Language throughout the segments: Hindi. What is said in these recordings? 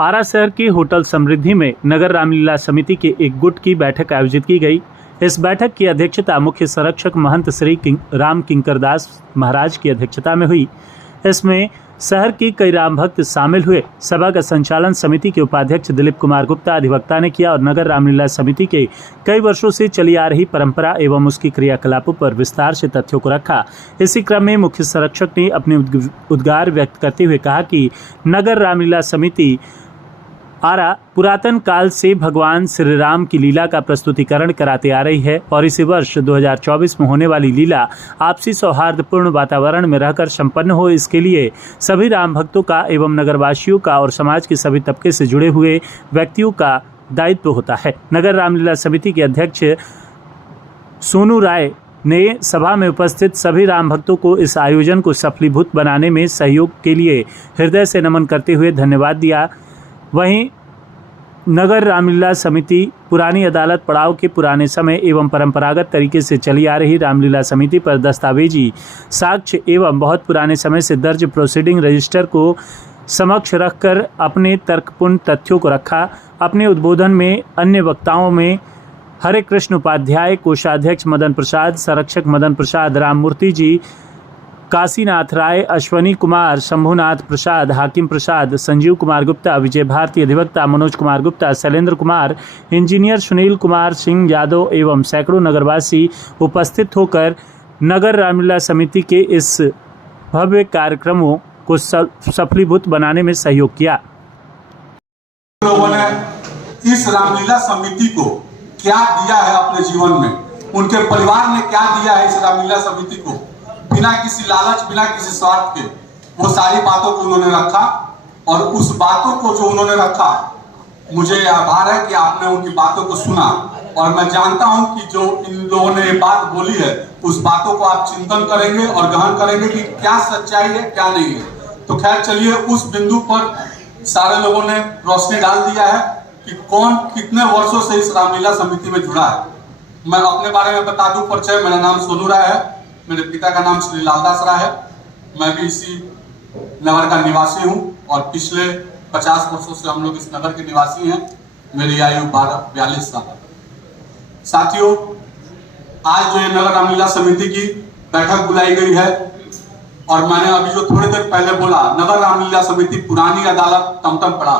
आरा शहर की होटल समृद्धि में नगर रामलीला समिति के एक गुट की बैठक आयोजित की गई। इस बैठक की अध्यक्षता मुख्य संरक्षक महंत श्री राम किंकर दास महाराज की अध्यक्षता में हुई। इसमें शहर की कई राम भक्त शामिल हुए। सभा का संचालन समिति के उपाध्यक्ष दिलीप कुमार गुप्ता अधिवक्ता ने किया और नगर रामलीला समिति के कई वर्षों से चली आ रही परंपरा एवं उसकी क्रियाकलापों पर विस्तार से तथ्यों को रखा। इसी क्रम में मुख्य संरक्षक ने अपने उद्गार व्यक्त करते हुए कहा कि नगर रामलीला समिति आरा पुरातन काल से भगवान श्री राम की लीला का प्रस्तुतिकरण कराते आ रही है और इसी वर्ष 2024 में होने वाली लीला आपसी सौहार्दपूर्ण वातावरण में रहकर संपन्न हो, इसके लिए सभी राम भक्तों का एवं नगरवासियों का और समाज के सभी तबके से जुड़े हुए व्यक्तियों का दायित्व होता है। नगर रामलीला समिति के अध्यक्ष सोनू राय ने सभा में उपस्थित सभी राम भक्तों को इस आयोजन को सफलीभूत बनाने में सहयोग के लिए हृदय से नमन करते हुए धन्यवाद दिया। वहीं नगर रामलीला समिति पुरानी अदालत पड़ाव के पुराने समय एवं परंपरागत तरीके से चली आ रही रामलीला समिति पर दस्तावेजी साक्ष्य एवं बहुत पुराने समय से दर्ज प्रोसीडिंग रजिस्टर को समक्ष रखकर अपने तर्कपूर्ण तथ्यों को रखा। अपने उद्बोधन में अन्य वक्ताओं में हरे कृष्ण उपाध्याय, कोषाध्यक्ष मदन प्रसाद, संरक्षक मदन प्रसाद, राममूर्ति जी, काशीनाथ राय, अश्वनी कुमार, शंभुनाथ प्रसाद, हाकिम प्रसाद, संजीव कुमार गुप्ता, विजय भारती, अधिवक्ता मनोज कुमार गुप्ता, शैलेंद्र कुमार, इंजीनियर सुनील कुमार सिंह यादव एवं सैकड़ों नगरवासी उपस्थित होकर नगर रामलीला समिति के इस भव्य कार्यक्रमों को सफलीभूत बनाने में सहयोग किया। लोगों ने इस रामलीला समिति को क्या दिया है अपने जीवन में, उनके परिवार ने क्या दिया है इस रामलीला समिति को, बिना किसी लालच, बिना किसी स्वार्थ के वो सारी बातों को उन्होंने रखा। और उस बातों को जो उन्होंने रखा, मुझे आभार है कि आपने उनकी बातों को सुना और मैं जानता हूं कि जो इन लोगों ने ये बात बोली है उस बातों को आप चिंतन करेंगे और गहन करेंगे कि क्या सच्चाई है क्या नहीं है। तो खैर चलिए, उस बिंदु पर सारे लोगों ने रोशनी डाल दिया है कि कौन कितने वर्षों से इस रामलीला समिति में जुड़ा है। मैं अपने बारे में बता दूं परिचय। मेरा नाम सोनू राय है, मेरे पिता का नाम श्री लालदास राय है। मैं भी इसी नगर का निवासी हूं और पिछले 50 वर्षों से हम लोग इस नगर के निवासी हैं। मेरी आयु 42 साल है। साथियों, आज जो ये नगर रामलीला समिति की बैठक बुलाई गई है और मैंने अभी जो थोड़ी देर पहले बोला नगर रामलीला समिति पुरानी अदालत टमटम पड़ा,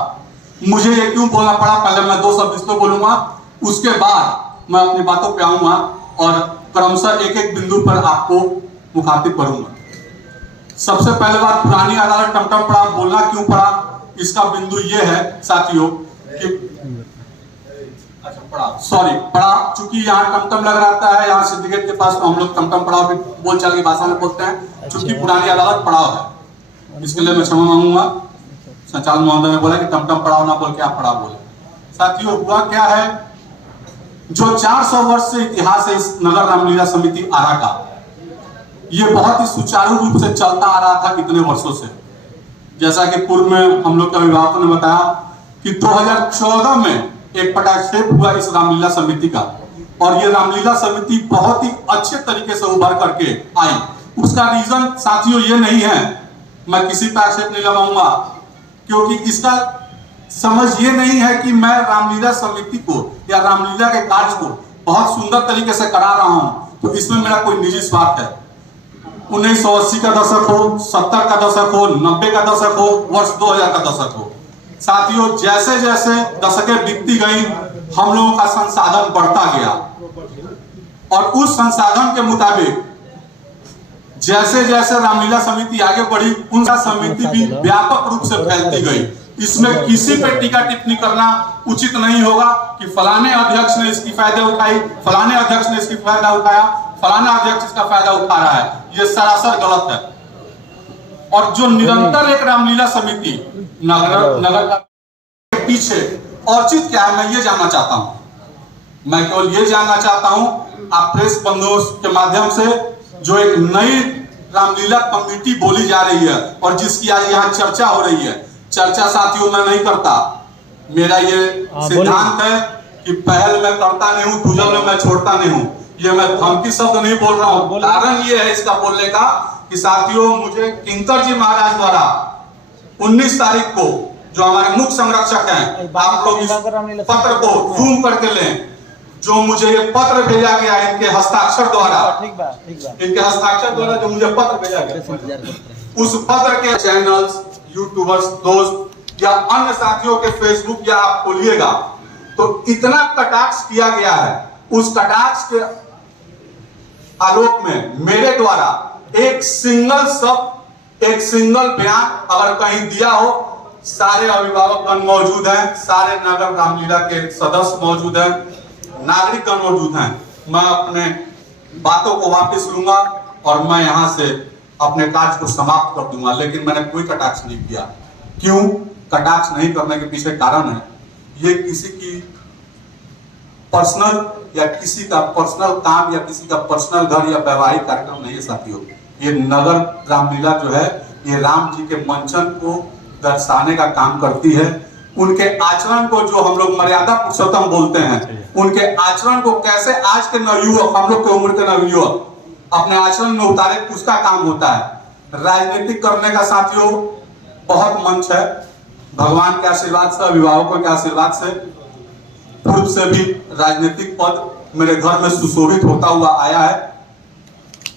मुझे ये क्यों बोलना पड़ा, पहले मैं 2 शब्द इस पर बोलूंगा, उसके बाद मैं अपनी बातों पे आऊंगा और क्रमशः एक बिंदु पर आपको मुखातिब करूंगा। सबसे पहले बात, पुरानी अदालत टमटम पड़ा बोलना क्यों पड़ा, इसका बिंदु यह है साथियों कि पड़ा चूंकि यहाँ टमटम लग रहता है, यहाँ सिंडिकेट के पास तो हम लोग टमटम पड़ाव की बोलचाल की भाषा में बोलते हैं। चूंकि पुरानी अदालत पड़ाव है, इसके लिए मैं क्षमा मांगूंगा। संचालक महोदय ने बोला कि टमटम पड़ाव ना बोल के आप पड़ाव बोले। साथियों, हुआ क्या है, जो 400 वर्ष से इतिहास है इस नगर रामलीला समिति आरा का, ये बहुत ही सुचारू रूप से चलता आ रहा था कितने वर्षों से। जैसा कि पूर्व में हम लोग के अभिभावकों ने बताया कि 2014 में एक पटाक्षेप हुआ इस रामलीला समिति का और ये रामलीला समिति बहुत ही अच्छे तरीके से उभर करके आई। उसका रीजन साथियों ये नहीं है, मैं किसी पर आक्षेप नहीं लगाऊंगा, क्योंकि इसका समझ ये नहीं है कि मैं रामलीला समिति को या रामलीला के कार्य को बहुत सुंदर तरीके से करा रहा हूं तो इसमें मेरा कोई निजी स्वार्थ है। 1980 का दशक हो, 70 का दशक हो, 90 का दशक हो, वर्ष 2000 का दशक हो, साथियों जैसे जैसे दशकें बीतती गई हम लोगों का संसाधन बढ़ता गया और उस संसाधन के मुताबिक जैसे जैसे रामलीला समिति आगे बढ़ी, उनका समिति भी व्यापक रूप से फैलती गई। इसमें किसी पे टीका टिप्पणी करना उचित नहीं होगा कि फलाने अध्यक्ष ने इसकी फायदा उठाई, फलाने अध्यक्ष ने इसकी फायदा उठाया, फलाना अध्यक्ष इसका फायदा उठा रहा है, ये सरासर गलत है। और जो निरंतर एक रामलीला समिति नगर के पीछे औचित्य क्या है, मैं ये जानना चाहता हूं। मैं केवल ये जानना चाहता हूं, आप प्रेस बंधुओं के माध्यम से जो एक नई रामलीला कमेटी बोली जा रही है और जिसकी आज यहाँ चर्चा हो रही है, चर्चा साथियों मैं नहीं करता, मेरा ये सिद्धांत है कि पहल मैं करता नहीं हूं, दूसरा में मैं छोड़ता नहीं हूं। ये मैं धमकी शब्द नहीं बोल रहा हूं, कारण ये है इसका बोलने का कि साथियों मुझे किंकर जी महाराज द्वारा 19 तारीख को जो हमारे मुख्य संरक्षक हैं, आप लोग इस पत्र को जूम करके लें। जो मुझे ये पत्र भेजा गया इनके हस्ताक्षर द्वारा, इनके हस्ताक्षर द्वारा जो मुझे पत्र भेजा गया, उस पत्र के चैनल्स, यूट्यूबर्स, दोस्त या अन्य साथियों के फेसबुक या आप खोलिएगा तो इतना कटाक्ष किया गया है। उस कटाक्ष के आलोक में मेरे द्वारा एक सिंगल शब्द, एक सिंगल बयान अगर कहीं दिया हो, सारे अभिभावकगण मौजूद हैं, सारे नगर रामलीला के सदस्य मौजूद हैं, नागरिकगण मौजूद हैं। मैं अपने बातों को वापस लूंगा और मैं यहां से अपने कार्य को समाप्त कर दूंगा, लेकिन मैंने कोई कटाक्ष नहीं किया। क्यों? कटाक्ष नहीं करने के पीछे कारण है, ये किसी की पर्सनल या किसी का पर्सनल काम या किसी का पर्सनल घर या वैवाहिक कार्यक्रम नहीं है साथियों। ये नगर रामलीला जो है ये राम जी के मंचन को दर्शाने का काम करती है। उनके आचरण को जो हम लोग मर्यादा पुरुषोत्तम बोलते हैं, उनके आचरण को कैसे आज के नवयुवक, हम लोग के उम्र के नवयुवक अपने आचरण में उतारे, उसका काम होता है। राजनीतिक करने का साथियों बहुत मंच है, भगवान के आशीर्वाद से, अभिभावकों के आशीर्वाद से पूर्व से भी राजनीतिक पद मेरे घर में सुशोभित होता हुआ आया है।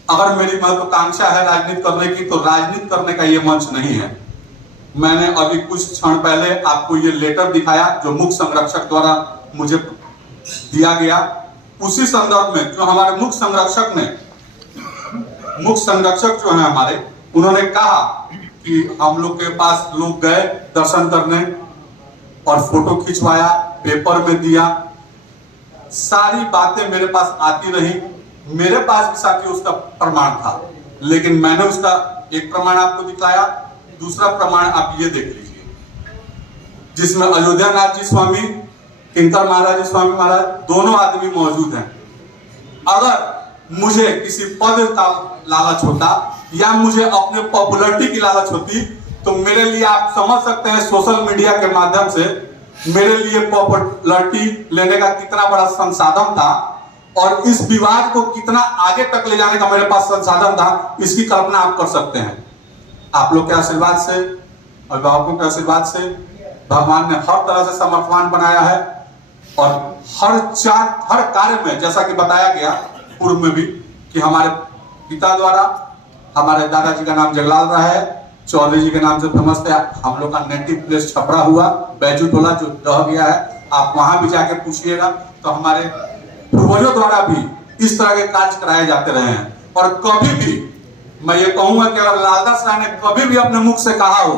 अगर मेरी महत्वाकांक्षा है राजनीति करने की, तो राजनीति करने का ये मंच नहीं है। मैंने अभी कुछ क्षण पहले आपको ये लेटर दिखाया जो मुख्य संरक्षक द्वारा मुझे दिया गया। उसी संदर्भ में जो हमारे मुख्य संरक्षक जो है हमारे, उन्होंने कहा कि हम लोग के पास लोग गए दर्शन करने और फोटो खिंचवाया, पेपर में दिया, सारी बातें मेरे पास आती रही। मेरे पास भी साथी उसका प्रमाण था, लेकिन मैंने उसका एक प्रमाण आपको दिखाया, दूसरा प्रमाण आप ये देख लीजिए जिसमें अयोध्या नाथ जी स्वामी, किंकर महाराज जी स्वामी महाराज दोनों आदमी मौजूद हैं। अगर मुझे किसी पद का लालच होता या मुझे अपने पॉपुलैरिटी की लालच होती तो मेरे लिए आप समझ सकते हैं सोशल मीडिया के माध्यम से मेरे लिए पॉपुलैरिटी लेने का कितना बड़ा संसाधन था और इस विवाद को कितना आगे तक ले जाने का मेरे पास संसाधन था, इसकी कल्पना आप कर सकते हैं। आप लोग के आशीर्वाद से, अभिभावकों के आशीर्वाद से भगवान ने हर तरह से समर्थवान बनाया है और हर कार्य में, जैसा कि बताया गया पूर्व में भी कि हमारे पिता द्वारा, हमारे दादाजी का नाम जगलाल रहा है, चौधरी जी के नाम से फेमस थे। हम लोग का नेटिव प्लेस छपरा हुआ, बैजू टोला जो रह गया है, आप वहां भी जाके पूछिएगा तो हमारे पूर्वजों द्वारा भी इस तरह के कार्य कराए जाते रहे हैं। और कभी भी मैं ये कहूंगा कि अगर लालदास राय ने कभी भी अपने मुख से कहा हो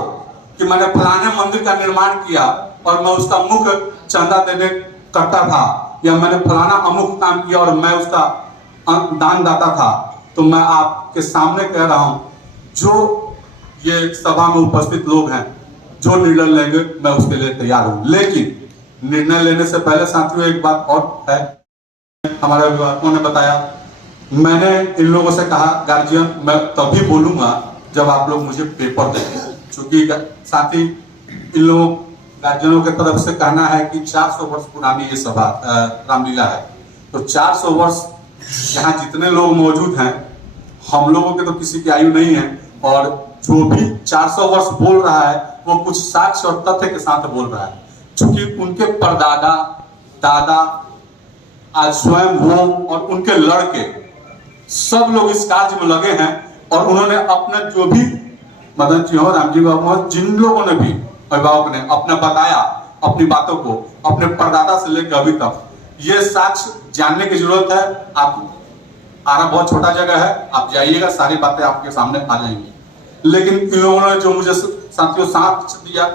कि मैंने फलाने मंदिर का निर्माण किया और मैं उसका मुख्य चंदा देने करता था, या मैंने फलाना अमुक काम किया और मैं उसका दान दाता था, तो मैं आपके सामने कह रहा हूं, जो ये सभा में उपस्थित लोग हैं जो निर्णय लेंगे मैं उसके लिए तैयार हूं। लेकिन निर्णय लेने से पहले साथियों एक बात और है, हमारे अभिभावकों ने बताया, मैंने इन लोगों से कहा गार्जियन मैं तभी बोलूंगा जब आप लोग मुझे पेपर देंगे, क्योंकि साथी इन लोगों गार्जियनों की तरफ से कहना है कि 400 वर्ष पुरानी ये सभा रामलीला है, तो 400 वर्ष यहाँ जितने लोग मौजूद हैं हम लोगों के तो किसी की आयु नहीं है, और जो भी 400 वर्ष बोल रहा है वो कुछ साक्ष्य और तथ्य के साथ बोल रहा है, क्योंकि उनके परदादा दादा आज स्वयं वो और उनके लड़के सब लोग इस कार्य में लगे हैं। और उन्होंने अपने जो भी मदन जी हो, राम जी बाबू हो, जिन लोगों ने भी अभिभावक ने अपने बताया अपनी बातों को अपने परदादा से लेकर अभी तक, ये साक्ष्य जानने की जरूरत है। आप आरा बहुत छोटा जगह है, आप जाइएगा सारी बातें आपके सामने आ जाएंगी। लेकिन इन लोगों ने जो मुझे साथियों साक्ष्य दिया,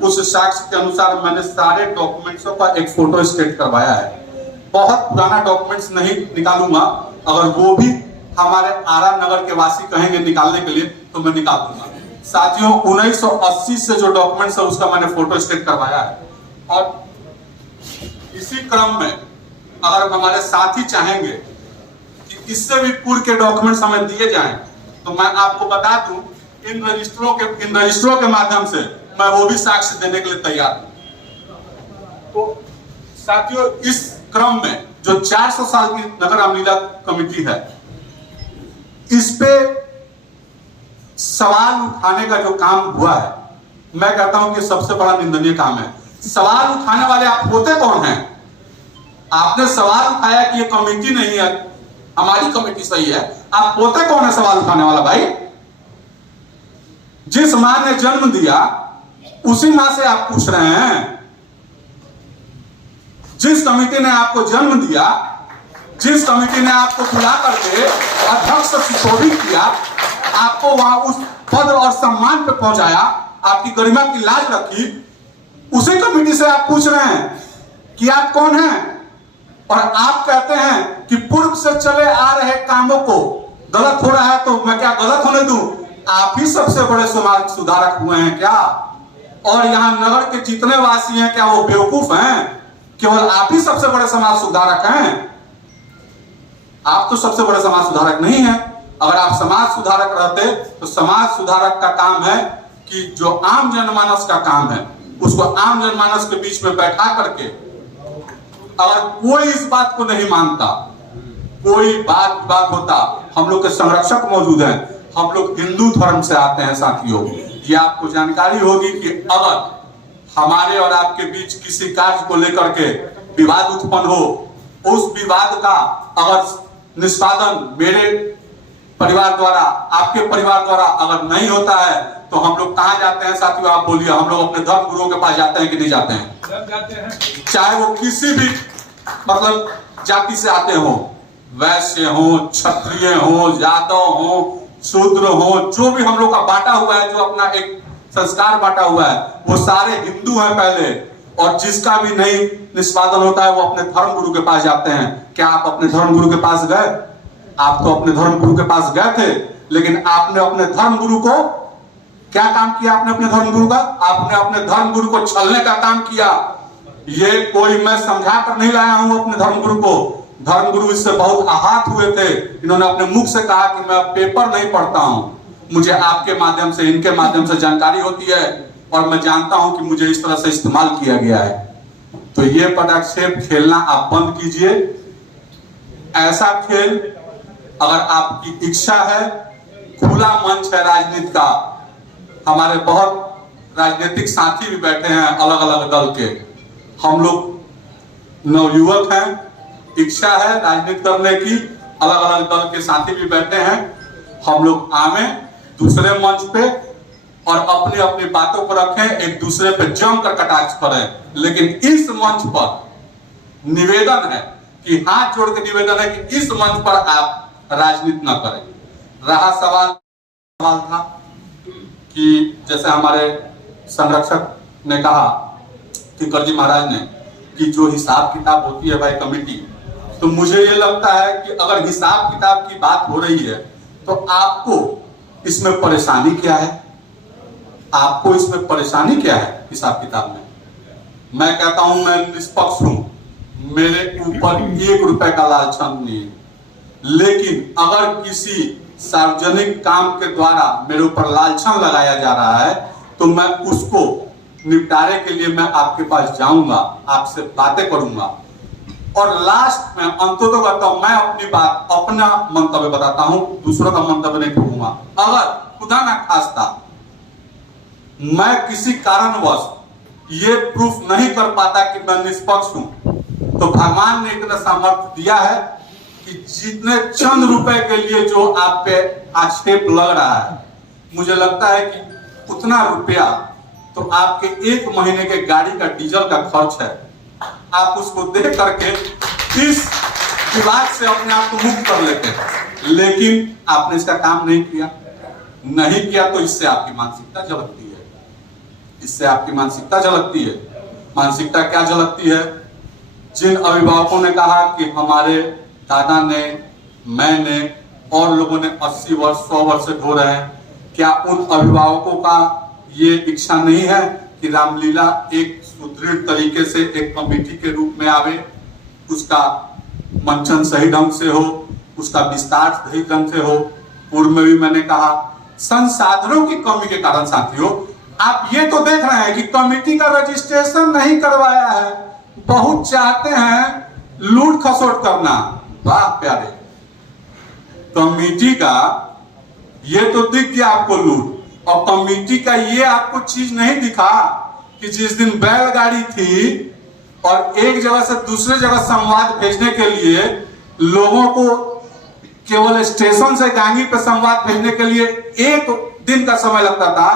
उस साक्ष्य के अनुसार मैंने सारे डॉक्यूमेंट्सों का एक फोटो स्टेट करवाया है। बहुत पुराना डॉक्यूमेंट्स नहीं निकालूंगा, अगर वो भी हमारे आरा नगर के वासी कहेंगे निकालने के लिए तो मैं निकाल दूंगा। साथियों 1980 से जो डॉक्यूमेंट्स है उसका मैंने फोटो स्टेट करवाया है। और इसी क्रम में अगर हमारे साथी चाहेंगे कि इससे भी पूर्व के डॉक्यूमेंट्स हमें दिए जाएं, तो मैं आपको बता दूं इन रजिस्टरों के माध्यम से मैं वो भी साक्ष्य देने के लिए तैयार हूं। तो साथियों इस क्रम में जो 400 साल की नगर रामलीला कमेटी है, इस पे सवाल उठाने का जो काम हुआ है मैं कहता हूं कि सबसे बड़ा निंदनीय काम है। सवाल उठाने वाले आप होते कौन हैं? आपने सवाल उठाया कि ये कमेटी नहीं है, हमारी कमेटी सही है, आप होते कौन है सवाल उठाने वाला भाई? जिस मां ने जन्म दिया उसी मां से आप पूछ रहे हैं। जिस कमेटी ने आपको जन्म दिया, जिस कमेटी ने आपको बुला करके अध्यक्ष से सुशोभित किया, आपको वहां उस पद और सम्मान पे पहुंचाया, आपकी गरिमा की लाज रखी, उसी कमेटी से आप पूछ रहे हैं कि आप कौन हैं? और आप कहते हैं कि पूर्व से चले आ रहे कामों को गलत हो रहा है तो मैं क्या गलत होने दूं? आप ही सबसे बड़े समाज सुधारक हुए हैं क्या? और यहां नगर के जितने वासी हैं क्या वो बेवकूफ हैं? केवल आप ही सबसे बड़े समाज सुधारक हैं? आप तो सबसे बड़े समाज सुधारक नहीं है। अगर आप समाज सुधारक रहते तो समाज सुधारक का काम है कि जो आम जनमानस का काम है उसको आम जनमानस के बीच में बैठा करके, अगर कोई इस बात को नहीं मानता, कोई बात होता, हम लोग के संरक्षक मौजूद हैं, हम लोग हिंदू धर्म से आते हैं साथियों, ये आपको जानकारी होगी कि अगर हमारे और आपके बीच किसी कार्य को लेकर के विवाद उत्पन्न हो, उस विवाद का अगर निष्पादन मेरे परिवार द्वारा, आपके परिवार द्वारा अगर नहीं होता है तो हम लोग कहां जाते हैं साथियों? आप बोलिए। हम लोग अपने धर्म गुरुओं के पास जाते हैं कि नहीं जाते हैं? जाते हैं। चाहे वो किसी भी मतलब जाति से आते हो, वैश्य हो, क्षत्रिय हो, यादव हो, शूद्र हो, जो भी हम लोग का बांटा हुआ है, जो अपना एक संस्कार बांटा हुआ है, वो सारे हिंदू हैं पहले, और जिसका भी नहीं निष्पादन होता है वो अपने धर्म गुरु के पास जाते हैं। क्या आप अपने धर्म गुरु के पास गए? आप तो अपने धर्म गुरु के पास गए थे, लेकिन आपने अपने धर्म गुरु को क्या काम किया? आपने अपने धर्म गुरु का, आपने अपने धर्म गुरु को छलने का काम किया। ये कोई मैं समझा कर नहीं लाया हूं अपने धर्म गुरु को। धर्म गुरु इससे बहुत आहत हुए थे। इन्होंने अपने मुख से कहा कि मैं पेपर नहीं पढ़ता हूं, मुझे आपके माध्यम से, इनके माध्यम से जानकारी होती है और मैं जानता हूं कि मुझे इस तरह से इस्तेमाल किया गया है। तो ये पटाक्षेप खेलना आप बंद कीजिए। ऐसा खेल अगर आपकी इच्छा है, खुला मंच है राजनीति का। हमारे बहुत राजनीतिक साथी भी बैठे हैं अलग अलग दल के। हम लोग नवयुवक हैं, इच्छा है राजनीति करने की, अलग अलग दल के साथी भी बैठे हैं। हम लोग आवे दूसरे मंच पे और अपनी अपनी बातों को रखें, एक दूसरे पे जमकर कटाक्ष करें। लेकिन इस मंच पर निवेदन है कि हाथ जोड़ के निवेदन है कि इस मंच पर आप राजनीति न करें। रहा सवाल था कि जैसे हमारे संरक्षक ने कहा कि करजी महाराज ने कि जो हिसाब किताब होती है भाई कमेटी, तो मुझे ये लगता है कि अगर हिसाब किताब की बात हो रही है तो आपको इसमें परेशानी क्या है? आपको इसमें परेशानी क्या है हिसाब किताब में? मैं कहता हूं मैं निष्पक्ष हूं, मेरे ऊपर 1 रुपए का लालचन नहीं है। लेकिन अगर किसी सार्वजनिक काम के द्वारा मेरे ऊपर लालचन लगाया जा रहा है तो मैं उसको निपटारे के लिए मैं आपके पास जाऊंगा, आपसे बातें करूंगा और लास्ट में अंततः कहता हूं, मैं अपनी बात, अपना मंतव्य बताता हूं, दूसरों का मंतव्य नहीं ठोकूंगा। अगर खुदा ना खास्ता मैं किसी कारणवश ये प्रूफ नहीं कर पाता कि मैं निष्पक्ष हूं, तो भगवान ने इतना सामर्थ्य दिया है कि जितने चंद रुपए के लिए जो आप पे आक्षेप लग रहा है, मुझे लगता है कि उतना रुपया तो आपके 1 महीने के गाड़ी का डीजल का खर्च है। आप उसको दे करके इस विवाद से अपने आप को मुक्त कर लेते हैं, लेकिन आपने इसका काम नहीं किया। नहीं किया तो इससे आपकी मानसिकता झलकती है, इससे आपकी मानसिकता झलकती है। मानसिकता क्या झलकती है? जिन अभिभावकों ने कहा कि हमारे दादा ने, मैंने और लोगों ने 80 वर्ष 100 वर्ष से ढो रहे हैं, क्या उन अभिभावकों का ये इच्छा नहीं है कि रामलीला एक सुदृढ़ तरीके से एक कमेटी के रूप में आवे, उसका मंचन सही ढंग से हो, उसका विस्तार सही ढंग से हो? पूर्व में भी मैंने कहा संसाधनों की कमी के कारण साथियों आप ये तो देख रहे हैं कि कमेटी का रजिस्ट्रेशन नहीं करवाया है। बहुत चाहते हैं लूट खसोट करना, वाह प्यारे, कमेटी का ये तो दिख गया आपको लूट, और कमेटी का ये आपको चीज नहीं दिखा कि जिस दिन बैलगाड़ी थी और एक जगह से दूसरे जगह संवाद भेजने के लिए लोगों को केवल स्टेशन से गांगी पे संवाद भेजने के लिए 1 दिन का समय लगता था,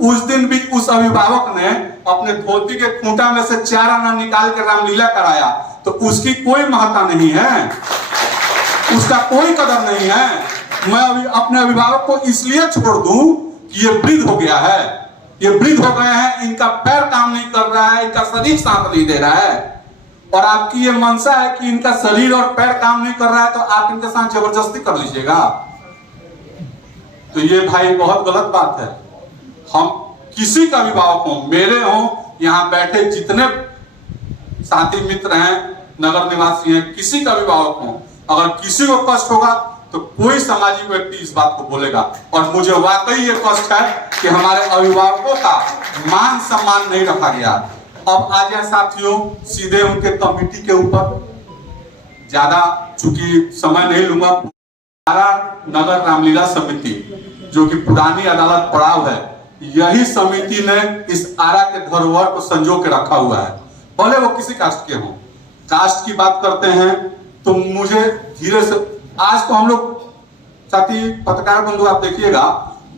उस दिन भी उस अभिभावक ने अपने धोती के खूंटा में से 4 आना निकाल के रामलीला कराया, तो उसकी कोई महत्ता नहीं है, उसका कोई कदर नहीं है। मैं अभी अपने अभिभावक को इसलिए छोड़ दूं कि ये वृद्ध हो गया है, ये वृद्ध हो गए हैं, इनका पैर काम नहीं कर रहा है, इनका शरीर साथ नहीं दे रहा है, और आपकी ये मनसा है कि इनका शरीर और पैर काम नहीं कर रहा है तो आप इनके साथ जबरदस्ती कर लीजिएगा, तो ये भाई बहुत गलत बात है। हम किसी का अभिभावक हो, मेरे हो, यहाँ बैठे जितने साथी मित्र हैं, नगर निवासी हैं, किसी का अभिभावक हो, अगर किसी को कष्ट होगा तो कोई सामाजिक व्यक्ति इस बात को बोलेगा, और मुझे वाकई ये कष्ट है कि हमारे अभिभावकों का मान सम्मान नहीं रखा गया। अब आ जाए साथियों सीधे उनके कमेटी के ऊपर, ज्यादा चूंकि समय नहीं लूंगा। नगर रामलीला समिति जो कि पुरानी अदालत पड़ाव है, यही समिति ने इस आरा के धरोहर को संजो के रखा हुआ है, भले वो किसी कास्ट के हों। कास्ट की बात करते हैं तो मुझे धीरे से, आज तो हम लोग साथी पत्रकार बंधु आप देखिएगा,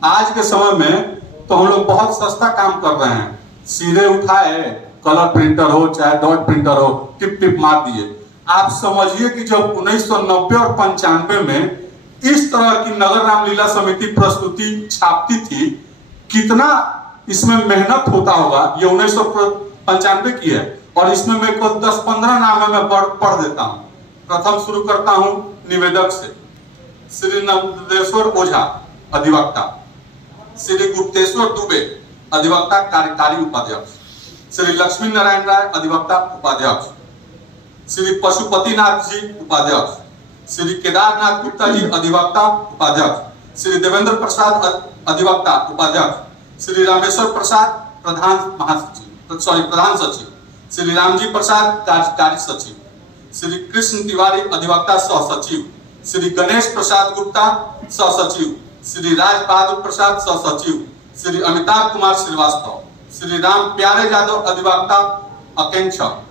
आज के समय में तो हम लोग बहुत सस्ता काम कर रहे हैं, सीधे उठाए, कलर प्रिंटर हो चाहे डॉट प्रिंटर हो, टिप टिप मार दिए। आप समझिए कि जब 1990 और 95 में इस तरह की नगर रामलीला समिति प्रस्तुति छापती थी, कितना इसमें मेहनत होता होगा। ये 1995 की है और इसमें मेरे को 10-15 नाम है, मैं पढ़ देता हूं। प्रथम शुरू करता हूं निवेदक से। श्री नंदेश्वर ओझा अधिवक्ता, श्री गुप्तेश्वर दुबे अधिवक्ता कार्यकारी उपाध्यक्ष, श्री लक्ष्मी नारायण राय अधिवक्ता उपाध्यक्ष, श्री पशुपतिनाथ जी उपाध्यक्ष, श्री केदारनाथ गुप्ता जी अधिवक्ता उपाध्यक्ष, श्री देवेंद्र प्रसाद अधिवक्ता उपाध्यक्ष, श्री रामेश्वर प्रसाद प्रधान सचिव, श्री रामजी प्रसाद कार्यकारी सचिव, श्री कृष्ण तिवारी अधिवक्ता सह सचिव, श्री गणेश प्रसाद गुप्ता सह सचिव, श्री राज बहादुर प्रसाद सह सचिव, श्री अमिताभ कुमार श्रीवास्तव, श्री राम प्यारे यादव अधिवक्ता अकेंक्षक,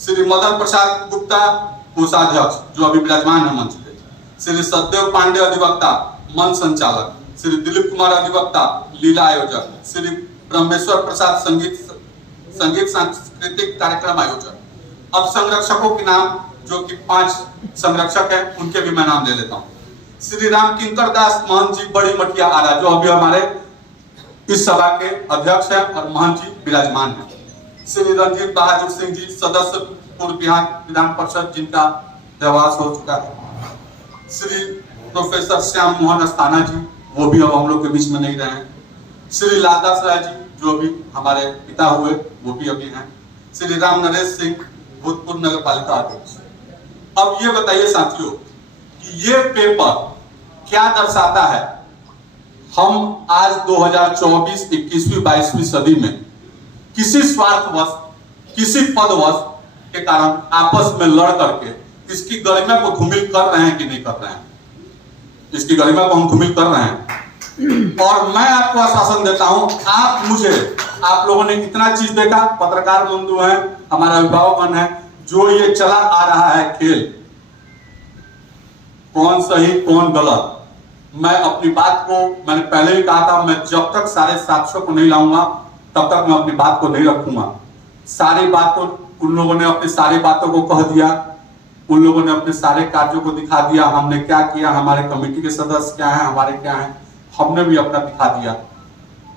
श्री मदन प्रसाद गुप्ता कोषाध्यक्ष जो अभी विराजमान है मंच पे, श्री सतदेव पांडे अधिवक्ता मन संचालक, श्री दिलीप कुमार अधिवक्ता लीला आयोजक, श्री ब्रह्मेश्वर प्रसाद संगीत सांस्कृतिक कार्यक्रम आयोजक। अब संरक्षकों के नाम, जो कि 5 संरक्षक हैं, उनके भी मैं नाम ले लेता हूं। श्री राम किंकर दास महंत जी बड़ी मठिया आरा, जो अभी हमारे इस सभा के अध्यक्ष हैं और महंत जी विराजमान हैं। श्री रणजीत बहादुर सिंह जी सदस्य पूर्व बिहार विधान परिषद, जिनका देहांत हो चुका है। श्री प्रोफेसर श्याम मोहन अस्थाना जी, वो भी अब हम लोग के बीच में नहीं रहे हैं। श्री लालदास राय जी जो भी हमारे पिता हुए, वो भी अभी हैं। श्री राम नरेश सिंह भूतपूर्व नगर पालिका अध्यक्ष। अब ये बताइए साथियों कि ये पेपर क्या दर्शाता है। हम आज 2024, 21वीं 22वीं सदी में किसी स्वार्थवश, किसी पदवश के कारण आपस में लड़ करके इसकी गरिमा को धूमिल कर रहे हैं कि नहीं कर रहे हैं? इसकी गरिमा को हम धूमिल कर रहे हैं। और मैं आपको आश्वासन देता हूं, आप लोगों ने इतना चीज देखा, पत्रकार बंधु हैं, हमारा अभिभावकगण है, जो ये चला आ रहा है खेल, कौन सही कौन गलत, मैं अपनी बात को, मैंने पहले ही कहा था, मैं जब तक सारे साक्ष्यों को नहीं लाऊंगा तब तक मैं अपनी बात को नहीं रखूंगा। सारी बातों, उन लोगों ने अपनी सारी बातों को कह दिया, उन लोगों ने अपने सारे कार्यों को दिखा दिया, हमने क्या किया, हमारे कमेटी के सदस्य क्या हैं, हमारे क्या हैं, हमने भी अपना दिखा दिया।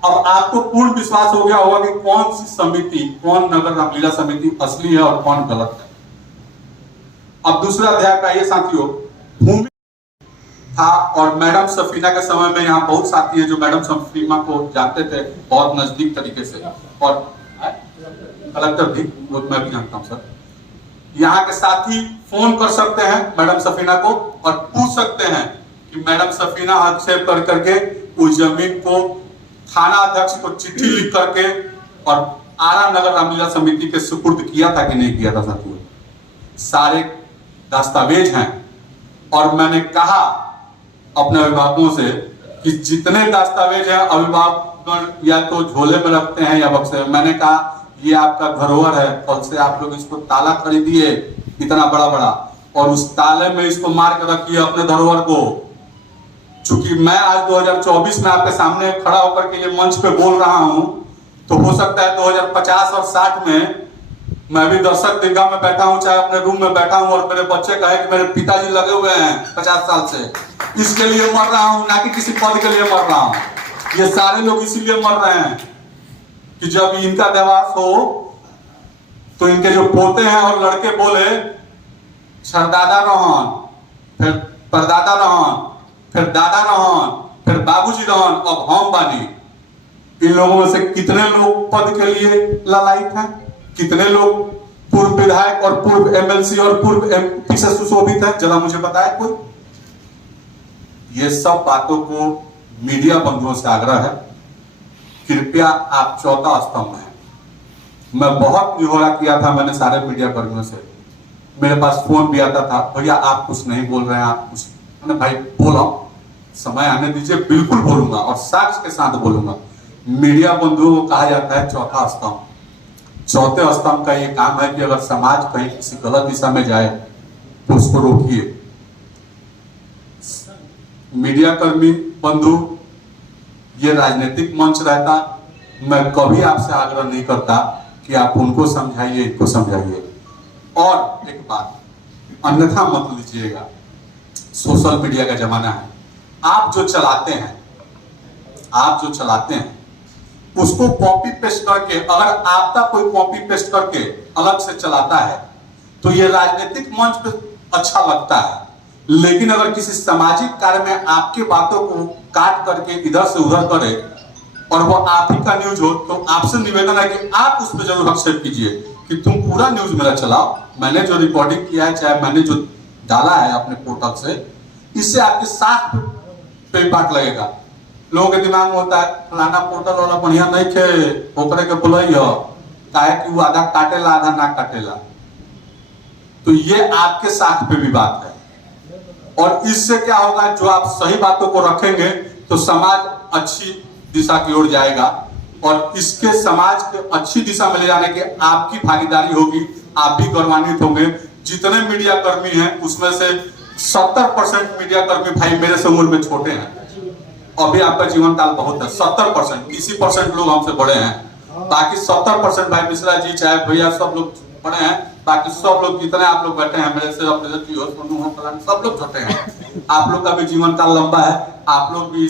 अब आपको पूर्ण विश्वास हो गया होगा कि कौन सी समिति, कौन नगर रामलीला समिति असली है और कौन गलत है। अब दूसरा अध्याय का ये साथियों, भूमि था और मैडम सफीना के समय में यहाँ बहुत साथी हैं जो मैडम सफीना को जानते थे बहुत नजदीक तरीके से, और कलेक्टर भी, वो मैं भी जानता हूँ सर। यहाँ के साथी फोन कर सकते हैं मैडम सफीना को और पूछ सकते हैं कि मैडम सफीना हस्तक्षेप कर करके उस जमीन को थाना अध्यक्ष को चिट्ठी लिख करके और आरा नगर रामलीला समिति के सुपुर्द किया था कि नहीं किया था। साथियों सारे दस्तावेज हैं और मैंने कहा अपने अभिभावकों से कि जितने दस्तावेज हैं अभिभावक या तो झोले में रखते हैं या बक्से में। मैंने कहा ये आपका धरोहर है, कल से आप लोग इसको ताला खरीदिए इतना बड़ा बड़ा और उस ताले में इसको मार कर रखिए अपने धरोहर को। चूंकि मैं आज 2024 में आपके सामने खड़ा होकर के लिए मंच पे बोल रहा हूं, तो हो सकता है 2050 और 60 में मैं भी दर्शक दीर्घा में बैठा हूं, चाहे अपने रूम में बैठा हूं और मेरे बच्चे कहे कि मेरे पिताजी लगे हुए हैं 50 साल से, इसके लिए मर रहा हूं, ना कि किसी पद के लिए मर रहा हूं। ये सारे लोग इसीलिए मर रहे हैं कि जब इनका देवास हो तो इनके जो पोते हैं और लड़के बोले सरदादा रहन, फिर परदादा रहन, फिर दादा रहन, फिर बाबूजी रहन, अब हम बानी। इन लोगों में से कितने लोग पद के लिए ललायित हैं? कितने लोग पूर्व विधायक और पूर्व एमएलसी और पूर्व एमपी से सुशोभित है? जरा मुझे बताए कोई। ये सब बातों को मीडिया बंधुओं से आग्रह है, कृपया आप चौथा स्तंभ हैं। मैं बहुत निहोरा किया था मैंने सारे मीडिया कर्मियों से, मेरे पास फोन भी आता था, भैया आप कुछ नहीं बोल रहे हैं, आप कुछ। मैंने भाई बोला, समय आने दीजिए, बिल्कुल बोलूंगा और साक्ष्य के साथ बोलूंगा। मीडिया बंधुओं को कहा जाता है चौथा स्तंभ। चौथे स्तंभ का ये काम है कि अगर समाज कहीं किसी गलत दिशा में जाए तो उसको रोकिए। मीडिया कर्मी बंधु, ये राजनीतिक मंच रहता, मैं कभी आपसे आग्रह नहीं करता कि आप उनको समझाइए, इनको समझाइए। और एक बात, अन्यथा मत लीजिएगा, सोशल मीडिया का जमाना है। आप जो चलाते हैं उसको कॉपी पेस्ट करके, अगर आपका कोई कॉपी पेस्ट करके अलग से चलाता है तो ये राजनीतिक मंच पे अच्छा लगता है, लेकिन अगर किसी सामाजिक कार्य में आपकी बातों को काट करके इधर से उधर करे और वो आप ही का न्यूज हो, तो आपसे निवेदन है कि आप उस पर जरूर हस्तक्षेप कीजिए कि तुम पूरा न्यूज मेरा चलाओ। मैंने जो रिकॉर्डिंग किया है, चाहे मैंने जो डाला है अपने पोर्टल से, इससे आपके साथ पे बात लगेगा। लोगों के दिमाग में होता है फलाना पोर्टल वाला बढ़िया नहीं थे, ओकरे के बोलइयो, काहे कि वो आधा काटेला आधा ना काटेला। तो ये आपके साथ पे भी बात है, और इससे क्या होगा, जो आप सही बातों को रखेंगे तो समाज अच्छी दिशा की ओर जाएगा, और इसके समाज के अच्छी दिशा में ले जाने के आपकी भागीदारी होगी, आप भी गौरवान्वित होंगे। जितने मीडिया कर्मी हैं उसमें से 70% मीडिया कर्मी भाई मेरे से उम्र में छोटे हैं, अभी आपका जीवन काल बहुत है। 70%, 30% लोग हमसे बड़े हैं, बाकी 70% भाई मिश्रा जी चाहे भैया सब लोग बड़े हैं, बाकी सब लोग जितने आप लोग बैठे हैं मेरे से, सब लोग छोटे हैं। आप लोग का भी जीवन काल लंबा है, आप लोग भी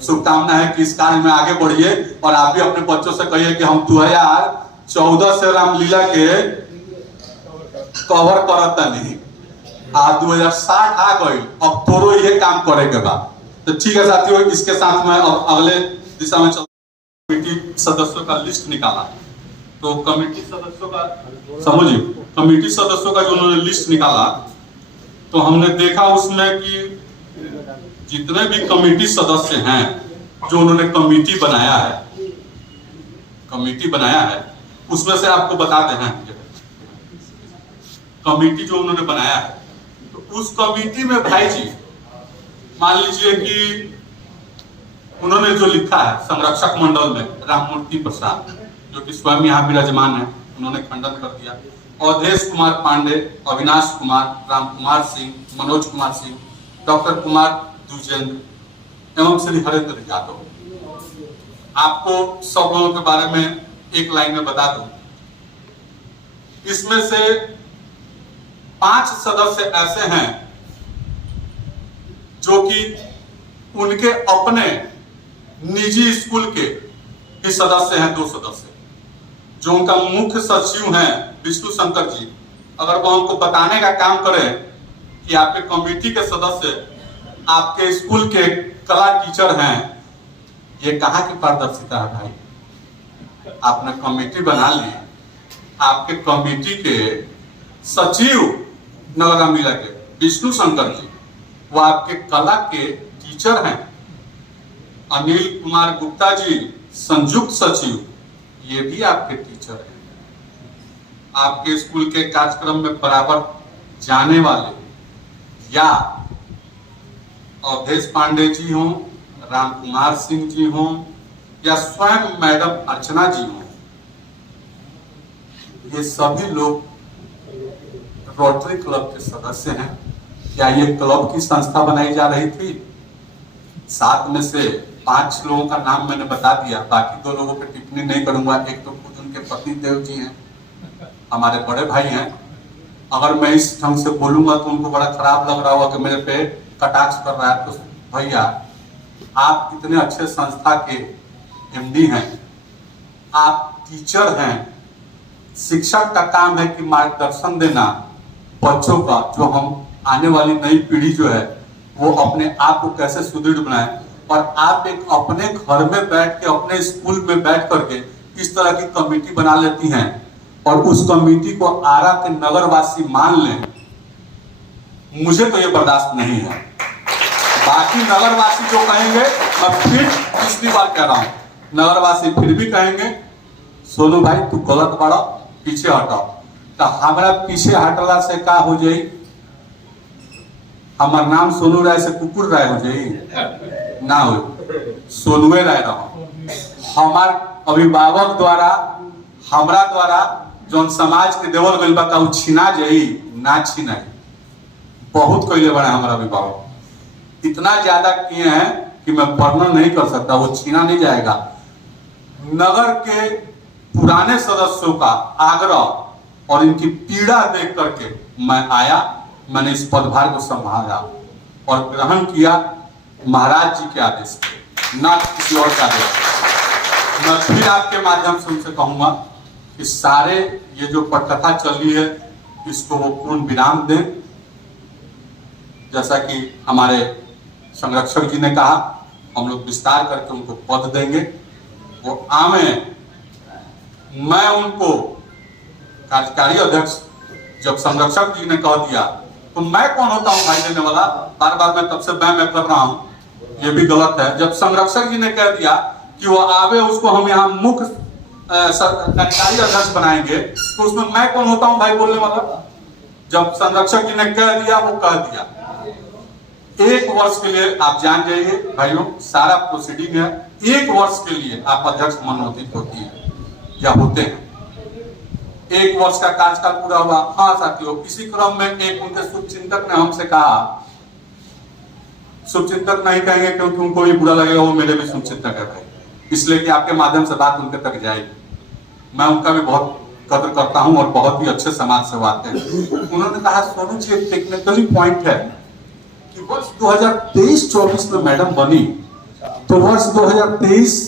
शुभकामना है कि इस कार्य में आगे बढ़िए, और आप भी अपने बच्चों से कहिए कि हम 2014 से रामलीला के कवर करता नहीं, आज 2060 आ गई, अब तोरो ये काम करे के बाद। तो ठीक है साथियों, इसके साथ में अब अगले दिशा में कमेटी सदस्यों का लिस्ट निकाला, तो कमेटी सदस्यों का समझिए, कमेटी सदस्यों का जो उन्होंने लिस्ट निकाला, तो हमने देखा उसमें कि जितने भी कमेटी सदस्य हैं जो उन्होंने कमेटी बनाया है, उसमें से आपको बताते हैं कमेटी जो उन्होंने बनाया है, तो उस कमेटी में भाई जी मान लीजिए कि उन्होंने जो लिखा है संरक्षक मंडल में राममूर्ति प्रसाद, जो कि स्वयं यहाँ विराजमान है, उन्होंने खंडन कर दिया। अवधेश कुमार पांडे, अविनाश कुमार, राम कुमार सिंह, मनोज कुमार सिंह, डॉक्टर कुमार द्विजेंद्र एवं श्री हरेंद्र यादव। आपको सब लोगों के बारे में एक लाइन में बता दूं, इसमें से 5 सदस्य ऐसे हैं जो कि उनके अपने निजी स्कूल के ही सदस्य हैं। 2 सदस्य जो उनका मुख्य सचिव हैं विष्णु शंकर जी, अगर वो हमको बताने का काम करें कि आपके कमेटी के सदस्य आपके स्कूल के कला टीचर हैं, ये कहाँ की पारदर्शिता है भाई। आपने कमेटी बना ली, आपके कमेटी के सचिव नगर रामलीला के विष्णु शंकर जी, वो आपके कला के टीचर हैं। अनिल कुमार गुप्ता जी संयुक्त सचिव, ये भी आपके टीचर हैं। आपके स्कूल के कार्यक्रम में बराबर जाने वाले या अवधेश पांडे जी हों, राम कुमार सिंह जी हों या स्वयं मैडम अर्चना जी हों, ये सभी लोग रोटरी क्लब के सदस्य हैं। क्या ये क्लब की संस्था बनाई जा रही थी? 7 में से 5 लोगों का नाम मैंने बता दिया, बाकी 2 लोगों पे टिप्पणी नहीं करूंगा। एक तो खुद उनके पति देव जी हैं, हमारे बड़े भाई हैं। अगर मैं इस ढंग से बोलूंगा तो उनको बड़ा खराब लग रहा होगा कि मेरे पे कटाक्ष कर रहा है। तो भैया, आप इतने अच्छे संस्था के एमडी हैं, आप टीचर हैं, शिक्षक का काम है कि मार्गदर्शन देना बच्चों का, जो हम आने वाली नई पीढ़ी जो है वो अपने आप को कैसे सुदृढ़ बनाए। और आप एक अपने घर में बैठ के, अपने स्कूल में बैठ करके इस तरह की कमेटी बना लेती हैं और उस कमेटी को आरा के नगरवासी मान लें, मुझे तो ये बर्दाश्त नहीं है। बाकी नगरवासी जो कहेंगे, मैं फिर पिछली बार कह रहा हूं, नगरवासी फिर भी कहेंगे सोनू भाई तू गलत बड़ा, पीछे हटाओ। तो हमारा पीछे हटला से का हो जाई? हमार नाम सोनू राय से कुकुर राय हो जाई? ना हो, सोनुए राय रहो। हमार अभिभावक द्वारा, हमरा द्वारा जो समाज के देवल गइल बा का छीना जाई? ना छीनाई। बहुत कइले बड़े हमारा अभिभावक, इतना ज्यादा किए हैं कि मैं वर्णन नहीं कर सकता, वो छीना नहीं जाएगा। नगर के पुराने सदस्यों का आग्रह और इनकी पीड़ा देख करके मैं आया, मैंने इस पदभार को संभाला और ग्रहण किया महाराज जी के आदेश पे, ना किसी और का आदेश। मैं फिर आपके माध्यम से उनसे कहूंगा कि सारे ये जो पटकथा चल रही है इसको वो पूर्ण विराम दें। जैसा कि हमारे संरक्षक जी ने कहा, हम लोग विस्तार करके उनको पद देंगे, वो आवे। मैं उनको कार्यकारी अध्यक्ष, जब संरक्षक जी ने कह दिया तो मैं कौन होता हूं भाई देने वाला? बार बार मैं तब से मैं कर रहा हूं, ये भी गलत है। जब संरक्षक जी ने कह दिया कि वो आवे, उसको हम यहाँ मुख्य कार्यकारी अध्यक्ष बनाएंगे, तो उसमें मैं कौन होता हूं भाई बोलने वाला? जब संरक्षक जी ने कह दिया, वो कह दिया। 1 वर्ष के लिए आप जान जाइए भाइयों, सारा प्रोसीडिंग है। 1 वर्ष के लिए आप अध्यक्ष मनोनीत होती है या होते हैं। 1 वर्ष का कार्यकाल पूरा हुआ। हाँ साथियों, इसी क्रम में एक उनके शुभचिंतक ने हमसे कहा, शुभचिंतक नहीं कहेंगे क्योंकि उनको भी बुरा लगेगा, वो मेरे भी शुभचिंतक है भाई, इसलिए कि आपके माध्यम से बात उनके तक जाएगी। मैं उनका भी बहुत कदर करता हूं और बहुत ही अच्छे समाज से आते हैं। उन्होंने कहा सोनू जी, एक टेक्निकली पॉइंट है कि वर्ष 2023-24 में मैडम बनी, तो वर्ष 2023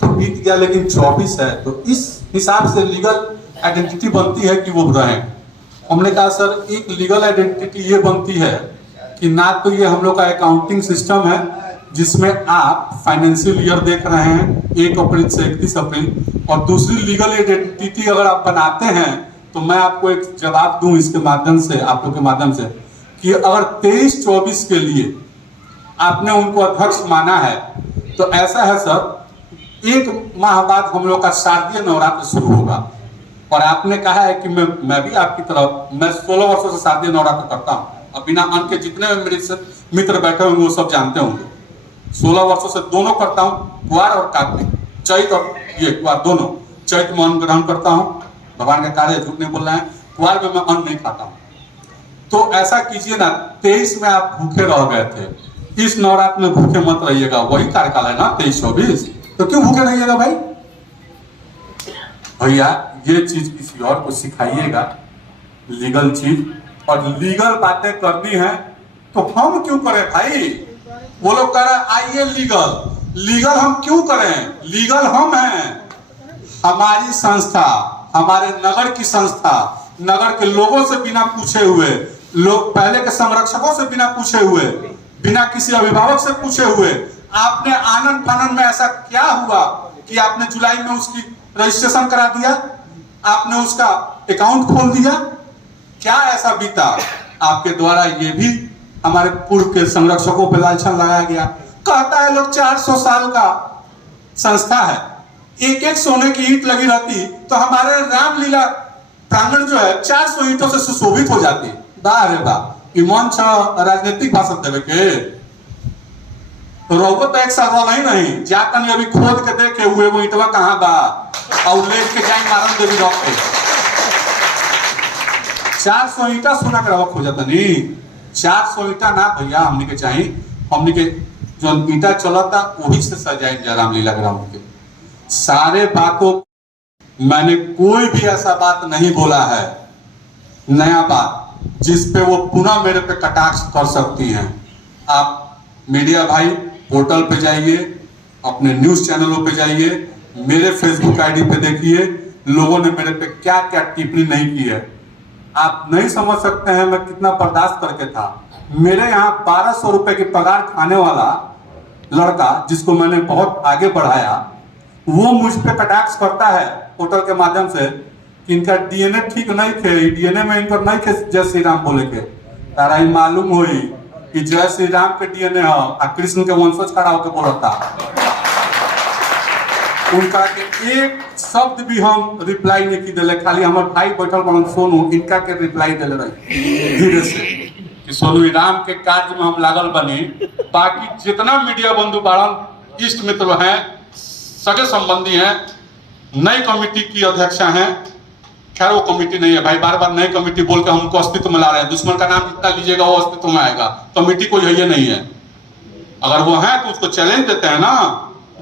तो बीत गया, लेकिन 24 है, तो इस हिसाब से लीगल आइडेंटिटी बनती है कि वो रहे। हमने कहा सर, एक लीगल आइडेंटिटी ये बनती है कि ना तो ये हम लोग का अकाउंटिंग सिस्टम है जिसमें आप फाइनेंशियल ईयर देख रहे हैं 1 अप्रैल से 31 अप्रैल, और दूसरी लीगल आइडेंटिटी अगर आप बनाते हैं तो मैं आपको एक जवाब दूं इसके माध्यम से, आप लोग के माध्यम से, कि अगर 23-24 के लिए आपने उनको अध्यक्ष माना है तो ऐसा है सर, 1 माह बाद हम लोग का शारदीय नवरात्र शुरू होगा। और आपने कहा है कि मैं भी आपकी तरफ, मैं 16 वर्षों से शारदीय नवरात्र करता हूँ, और बिना अन्न के जितने मेरे मित्र बैठे होंगे वो सब जानते होंगे। 16 वर्षों से दोनों करता हूँ, कुआर और कार्तिक, चैत और ये कुआर दोनों। चैत में अन्न ग्रहण करता हूँ, भगवान का कार्य, झूठ नहीं बोल रहे हैं। कुआर में मैं अन्न नहीं खाता हूँ। तो ऐसा कीजिए ना, 23 में आप भूखे रह गए थे, इस नवरात्र में भूखे मत रहिएगा, वही कार्यकाल है ना 23-24, तो क्यों भूखे रहिएगा भाई? भैया ये चीज किसी और को सिखाइएगा, लीगल चीज, और लीगल बातें करनी है तो हम क्यों करें भाई? वो लोग कह रहे हैं आइए लीगल हम क्यों करें? लीगल हम हैं, हमारी संस्था, हमारे नगर की संस्था, नगर के लोगों से बिना पूछे हुए, लोग पहले के संरक्षकों से बिना पूछे हुए, बिना किसी अभिभावक से पूछे हुए, आपने आनंद फानन में ऐसा क्या हुआ कि आपने जुलाई में उसकी रजिस्ट्रेशन करा दिया, आपने उसका अकाउंट खोल दिया? क्या ऐसा बीता आपके द्वारा? ये भी हमारे पूर्व के संरक्षकों पर लांछन लगाया गया। कहता है लोग 400 साल का संस्था है, एक एक सोने की ईंट लगी रहती तो हमारे रामलीला प्रांगण जो है 400 ईंटों से सुशोभित हो जाती। वाह रे वाह, ईमान राजनीतिक भाषण देवे के रहुआ तो एक साल वाला ही नहीं जाकर अभी खोद के देखे हुए वो ईटवा कहाँ बा और लेट के जाए मारन देवी रख के 400 ईटा सोना के रवा खोजता नहीं 400 ईटा ना भैया हमने के चाहिए हमने के जो ईटा चलता वही से सजाए रामलीला ग्राउंड के सारे बातों मैंने कोई भी ऐसा बात नहीं बोला है नया बात जिस पे वो पुनः मेरे पे कटाक्ष कर सकती हैं। आप मीडिया भाई पोर्टल पे जाइए अपने न्यूज चैनलों पे जाइए मेरे फेसबुक आईडी पे देखिए लोगों ने मेरे पे क्या क्या टिप्पणी नहीं की है। आप नहीं समझ सकते हैं मैं कितना बर्दाश्त करके था। मेरे यहाँ 1200 रुपए की पगार खाने वाला लड़का जिसको मैंने बहुत आगे बढ़ाया वो मुझ पे कटाक्ष करता है पोर्टल के माध्यम से कि इनका डीएनए ठीक नहीं थे डीएनए में इनका नहीं थे जय श्री राम बोले के तारा ही मालूम हुई कि जय श्री राम के डीएनए हो और कृष्ण के वंशज खड़ा होकर बोलता उनका के एक शब्द भी हम रिप्लाई नहीं की दिले खाली हमारे भाई बैठल बन सोनू इनका के रिप्लाई दिले रही धीरे से कि सोनू राम के कार्य में हम लागल बनी बाकी जितना मीडिया बंधु बाड़न इष्ट मित्र हैं सगे संबंधी हैं नई कमेटी की अध्यक्षा हैं खैर वो कमेटी नहीं है भाई बार बार नई कमेटी बोल के हमको अस्तित्व में ला रहे हैं दुश्मन का नाम जितना लीजिएगा वो अस्तित्व में आएगा कमेटी कोई है नहीं है अगर वो है तो उसको चैलेंज देते हैं ना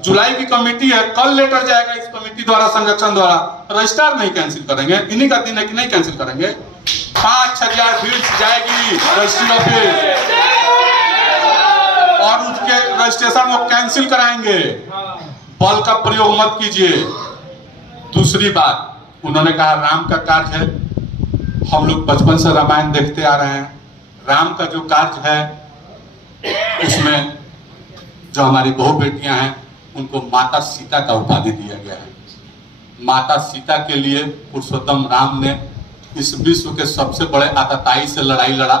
जुलाई की कमेटी है कल लेटर जाएगा इस कमेटी द्वारा संरक्षण द्वारा रजिस्ट्रार नहीं कैंसिल करेंगे इन्हीं का दिन है कि नहीं कैंसिल करेंगे 5000 भीड़ जाएगी रजिस्ट्री ऑफिस और उसके रजिस्ट्रेशन वो कैंसिल कराएंगे बल का प्रयोग मत कीजिए। दूसरी बात उन्होंने कहा राम का कार्य है हम लोग बचपन से रामायण देखते आ रहे हैं राम का जो कार्य है उसमें जो हमारी बहु बेटियां हैं उनको माता सीता का उपाधि दिया गया है। माता सीता के लिए पुरुषोत्तम राम ने इस विश्व के सबसे बड़े आतताई से लड़ाई लड़ा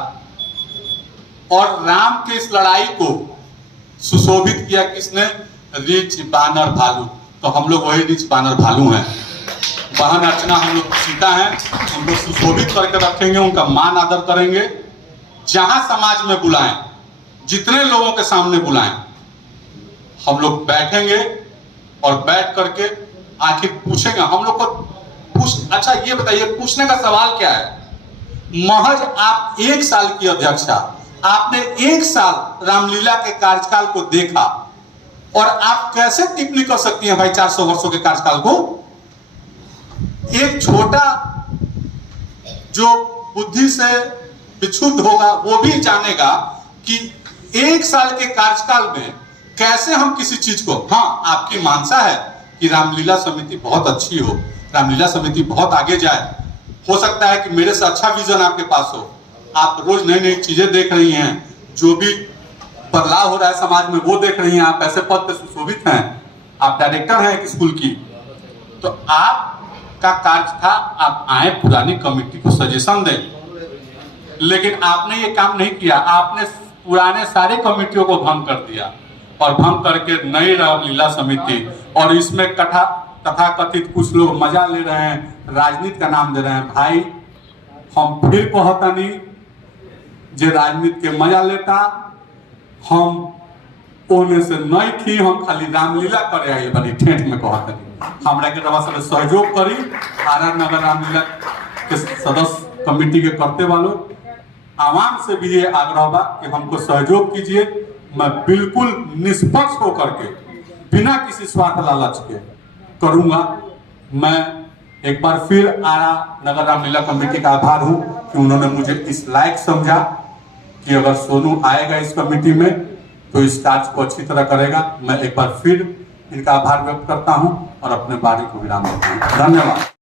और राम के इस लड़ाई को सुशोभित किया किसने रीछ बानर भालू तो हम लोग वही रीछ बानर भालू हैं। बहन अर्चना हम लोग सीता हैं उनको सुशोभित करके रखेंगे उनका मान आदर करेंगे जहां समाज में बुलाएं जितने लोगों के सामने बुलाएं हम लोग बैठेंगे और बैठ करके आखिर पूछेंगे हम लोग को अच्छा ये बताइए पूछने का सवाल क्या है महज आप 1 साल की अध्यक्षा आपने 1 साल रामलीला के कार्यकाल को देखा और आप कैसे टिप्पणी कर सकती हैं भाई 400 वर्षों के कार्यकाल को। एक छोटा जो बुद्धि से विक्षुब्ध होगा वो भी जानेगा कि 1 साल के कार्यकाल में कैसे हम किसी चीज को हाँ आपकी मानसा है कि रामलीला समिति बहुत अच्छी हो रामलीला समिति बहुत आगे जाए हो सकता है कि मेरे से अच्छा विजन आपके पास हो आप रोज नई नई चीजें देख रही हैं जो भी बदलाव हो रहा है समाज में वो देख रही हैं आप ऐसे पद पे सुशोभित हैं आप डायरेक्टर हैं एक स्कूल की तो आपका कार्य था आप आए पुरानी कमेटी को सजेशन दें लेकिन आपने ये काम नहीं किया आपने पुराने सारे कमेटियों को भंग कर दिया और भंग करके नई रामलीला समिति और इसमें तथाकथित कुछ लोग मजा ले रहे हैं राजनीति का नाम दे रहे हैं भाई हम फिर कहतनी जे राजनीति के मजा लेता हम ओने से नहीं थी हम खाली रामलीला करे आई बनी ठेठ में कहतनी हमरा के रवा से सहयोग करी आर नगर रामलीला के सदस्य कमेटी के करते वालों आवाम से भी ये आग्रह बा कि हमको सहयोग कीजिए मैं बिल्कुल निष्पक्ष होकर के बिना किसी स्वार्थ लालच के करूंगा। मैं एक बार फिर आरा नगर रामलीला कमेटी का आभार हूं कि उन्होंने मुझे इस लायक समझा कि अगर सोनू आएगा इस कमेटी में तो इस कार्य को अच्छी तरह करेगा। मैं एक बार फिर इनका आभार व्यक्त करता हूं और अपने बारी को विराम देता हूं। धन्यवाद।